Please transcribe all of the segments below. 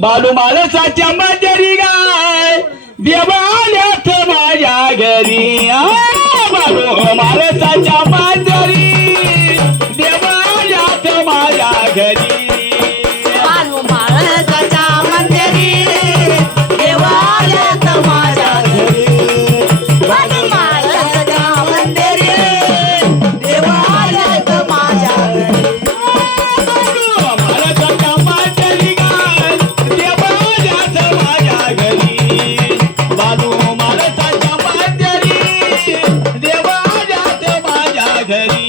बालू माणसाच्या मंदिरी गाय देवाल्यात माझ्या घरी बालू माणसाच्या मंदिरी देवाल्यात माझ्या घरी बालू माणसाच्या मंदिरी देवाल्यात माझ्या घरी बालू माणसाच्या मंदिरी देवाल्यात माझ्या घरी बालू माणसाच्या मंदिरी देवाल्यात माझ्या घरी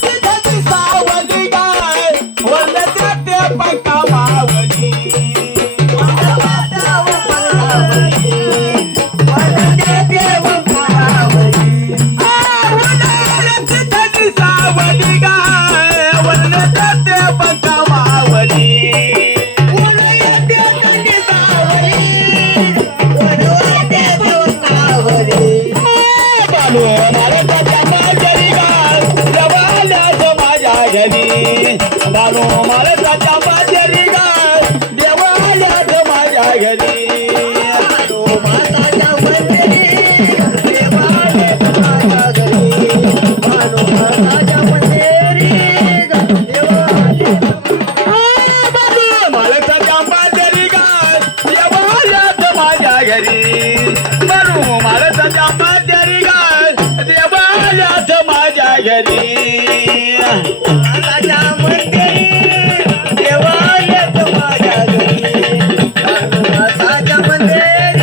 सावली गाय वरल्या ते पंका मावली सावली गाय वरल्या ते पंका मावली बालू माणसाच्या मंदिरी गाय देवाल्यात माझ्या घरी बालू माणसाच्या मंदिरी देवाल्यात माझ्या घरी बालू माणसाच्या मंदिरी देवाल्यात बालू माणसाच्या मंदिरी गाय देवाल्यात माझ्या घरी बालू माणसाच्या मंदिरी गाय देवाल्यात माझ्या घरी माणसाच्या मंदिरी देवाल्यात माझ्या घरी बालू माणसाच्या मंदिरी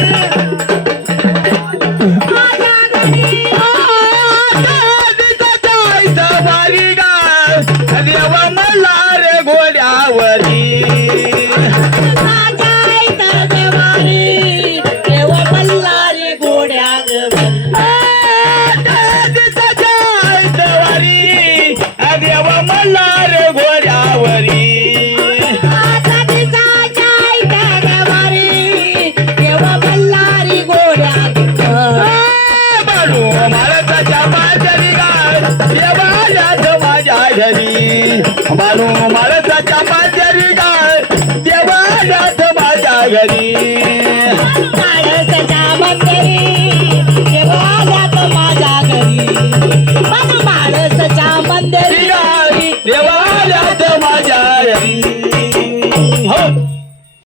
वारी गाय देवा मल्हार घोड्यावरी देवा मल्हार घोड्यावरी बालू माणसाच्या मंदिरी गाय देवाल्यात माझ्या घरी बालू माणसाच्या मंदिरी गाय देवाल्यात माझ्या घरी माणसाच्या मंदिरी देवाल्यात माझ्या घरी बालू माणसाच्या मंदिरी देवा